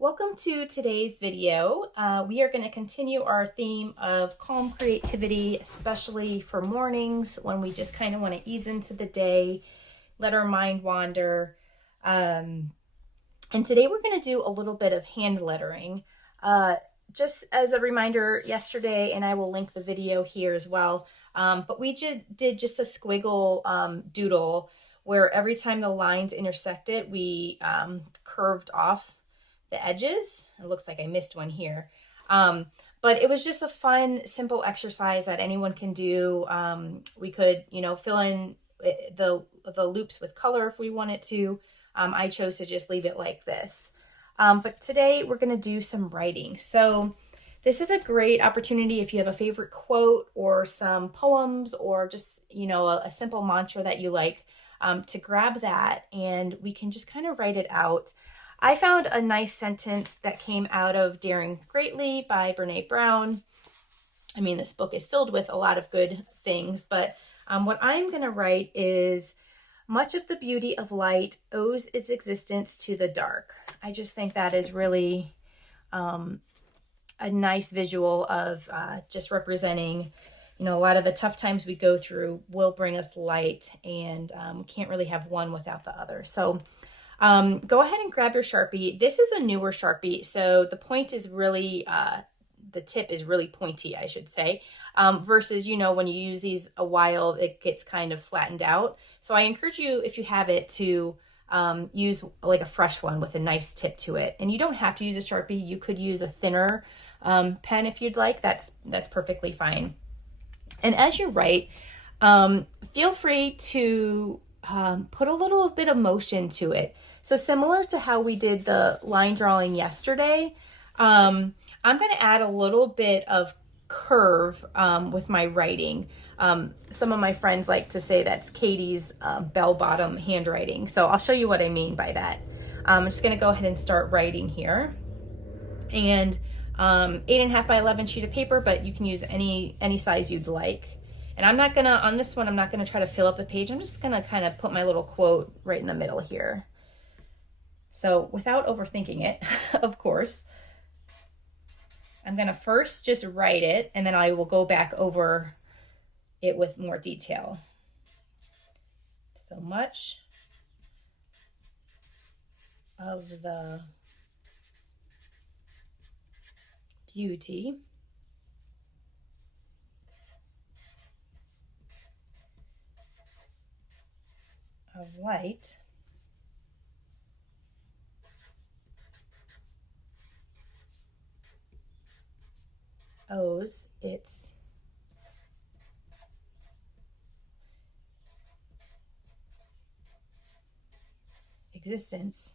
Welcome to today's video. We are going to continue our theme of calm creativity, especially for mornings when we just kind of want to ease into the day, let our mind wander. And today we're going to do a little bit of hand lettering. Just as a reminder, yesterday, and I will link the video here as well, but we did just a squiggle doodle where every time the lines intersected, we curved off the edges. It looks like I missed one here. But it was just a fun, simple exercise that anyone can do. We could, fill in the loops with color if we wanted to. I chose to just leave it like this. But today we're going to do some writing. So this is a great opportunity if you have a favorite quote or some poems or just, a simple mantra that you like, to grab that and we can just kind of write it out. I found a nice sentence that came out of Daring Greatly by Brene Brown. I mean, this book is filled with a lot of good things, but what I'm going to write is, much of the beauty of light owes its existence to the dark. I just think that is really a nice visual of just representing, a lot of the tough times we go through will bring us light, and we can't really have one without the other. So go ahead and grab your Sharpie. This is a newer Sharpie, so the point is really, the tip is really pointy, I should say, versus, when you use these a while, it gets kind of flattened out. So I encourage you, if you have it, to use like a fresh one with a nice tip to it. And you don't have to use a Sharpie. You could use a thinner pen if you'd like. That's perfectly fine. And as you write, feel free to put a little bit of motion to it. So similar to how we did the line drawing yesterday, I'm going to add a little bit of curve with my writing. Some of my friends like to say that's Katie's bell-bottom handwriting. So I'll show you what I mean by that. I'm just going to go ahead and start writing here. And 8.5 by 11 sheet of paper, but you can use any size you'd like. And I'm not gonna, on this one, I'm not gonna try to fill up the page. I'm just gonna kind of put my little quote right in the middle here. So without overthinking it, of course, I'm gonna first just write it, and then I will go back over it with more detail. So much of the beauty of light owes its existence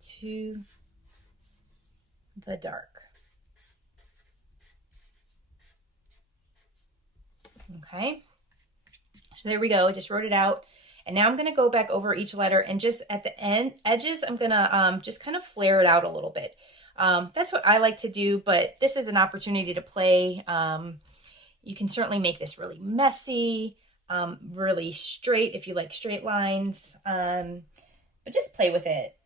to the dark. Okay, so there we go. Just wrote it out. And now I'm going to go back over each letter, and just at the edges, I'm going to just kind of flare it out a little bit. That's what I like to do, but this is an opportunity to play. You can certainly make this really messy, really straight if you like straight lines, but just play with it.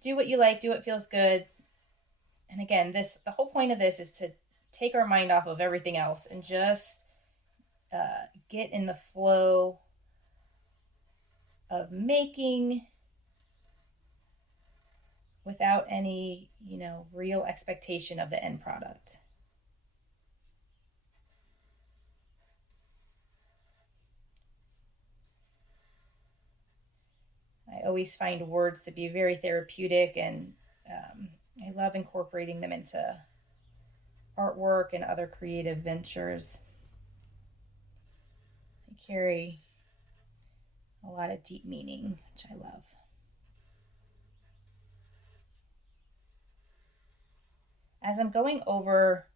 Do what you like, do what feels good. And again, the whole point of this is to take our mind off of everything else and just get in the flow of making without any, real expectation of the end product. I always find words to be very therapeutic, and I love incorporating them into artwork and other creative ventures. They carry a lot of deep meaning, which I love. As I'm going over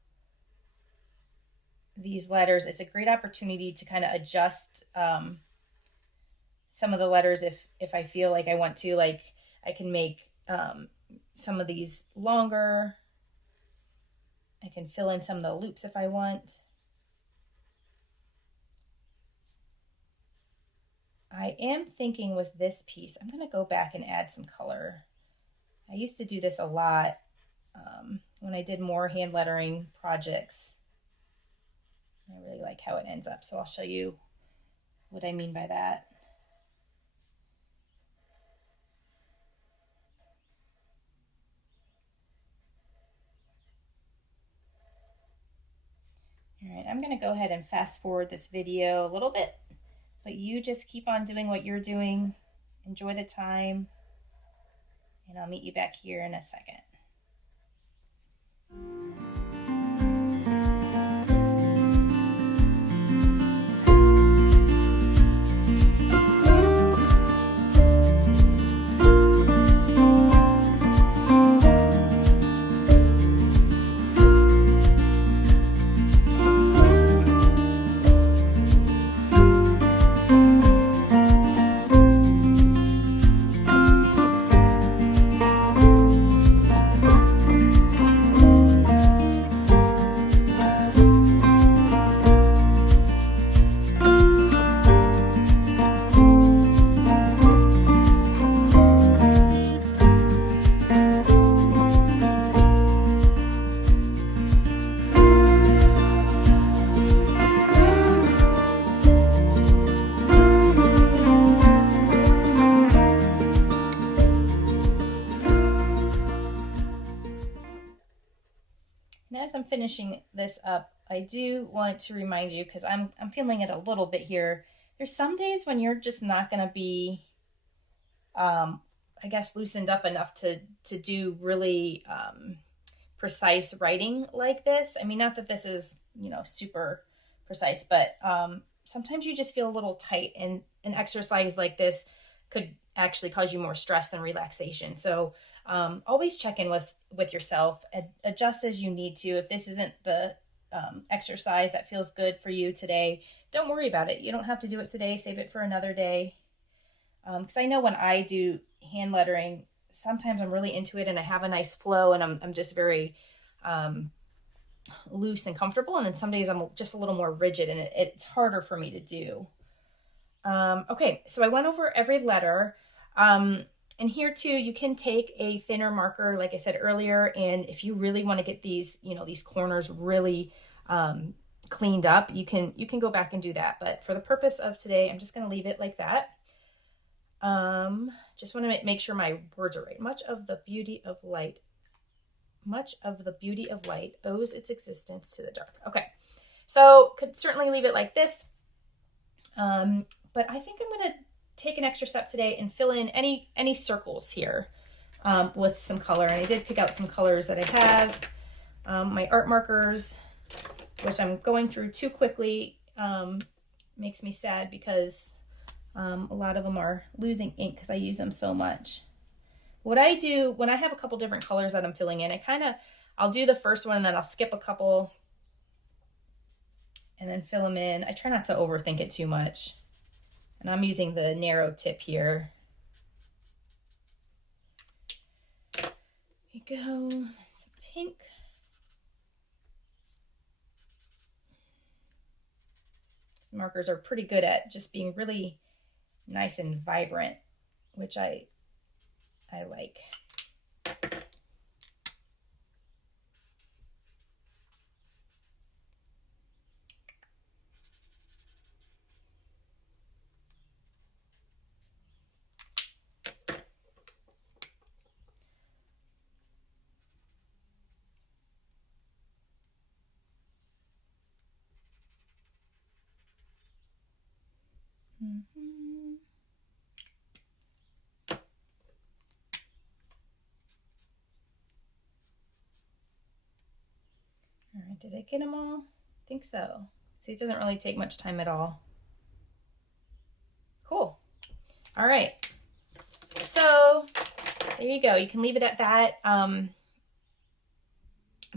these letters, it's a great opportunity to kind of adjust some of the letters if I feel like I want to. Like, I can make some of these longer. I can fill in some of the loops if I want. I am thinking with this piece, I'm going to go back and add some color I used to do this a lot when I did more hand lettering projects. I really like how it ends up, so I'll show you what I mean by that. All right, I'm gonna go ahead and fast forward this video a little bit, but you just keep on doing what you're doing. Enjoy the time, and I'll meet you back here in a second. And as I'm finishing this up, I do want to remind you, because I'm feeling it a little bit here. There's some days when you're just not going to be, I guess, loosened up enough to do really precise writing like this. I mean, not that this is, you know, super precise, but sometimes you just feel a little tight, and an exercise like this could actually cause you more stress than relaxation. So always check in with yourself, adjust as you need to. If this isn't the exercise that feels good for you today, don't worry about it. You don't have to do it today. Save it for another day. Because I know when I do hand lettering, sometimes I'm really into it and I have a nice flow, and I'm just very loose and comfortable. And then some days I'm just a little more rigid, and it's harder for me to do. Okay, so I went over every letter. And here too, you can take a thinner marker, like I said earlier, and if you really want to get these, you know, these corners really cleaned up, you can go back and do that. But for the purpose of today, I'm just going to leave it like that. Just want to make sure my words are right. Much of the beauty of light owes its existence to the dark. Okay, so could certainly leave it like this. But I think I'm going to take an extra step today and fill in any circles here with some color. And I did pick out some colors that I have. My art markers, which I'm going through too quickly, makes me sad because a lot of them are losing ink because I use them so much. What I do when I have a couple different colors that I'm filling in, I'll do the first one and then I'll skip a couple and then fill them in. I try not to overthink it too much. And I'm using the narrow tip here. Here you go. Some pink. These markers are pretty good at just being really nice and vibrant, which I like. All right, did I get them all? I think so. See, it doesn't really take much time at all. Cool. All right. So there you go. You can leave it at that. I'm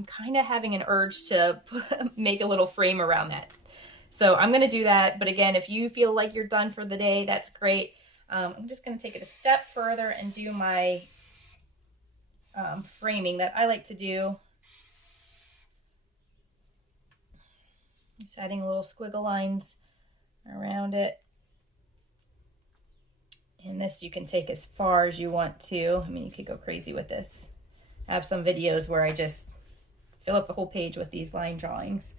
kind of having an urge to make a little frame around that. So I'm going to do that. But again, if you feel like you're done for the day, that's great. I'm just going to take it a step further and do my framing that I like to do. Just adding little squiggle lines around it. And this you can take as far as you want to. I mean, you could go crazy with this. I have some videos where I just fill up the whole page with these line drawings.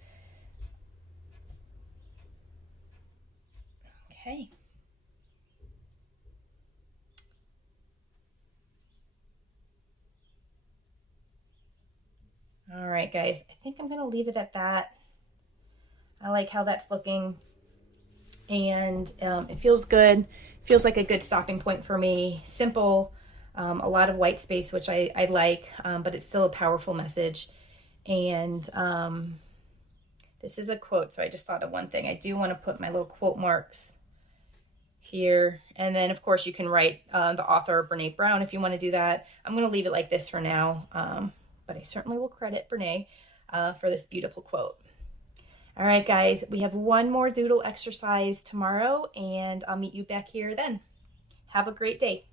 Okay. All right, guys, I think I'm gonna leave it at that. I like how that's looking, and it feels good. Feels like a good stopping point for me. Simple, a lot of white space, which I like, but it's still a powerful message. And this is a quote, so I just thought of one thing. I do want to put my little quote marks here, and then of course you can write the author, Brene Brown, if you want to do that. I'm going to leave it like this for now, but I certainly will credit Brene for this beautiful quote. All right, guys, we have one more doodle exercise tomorrow, and I'll meet you back here then. Have a great day.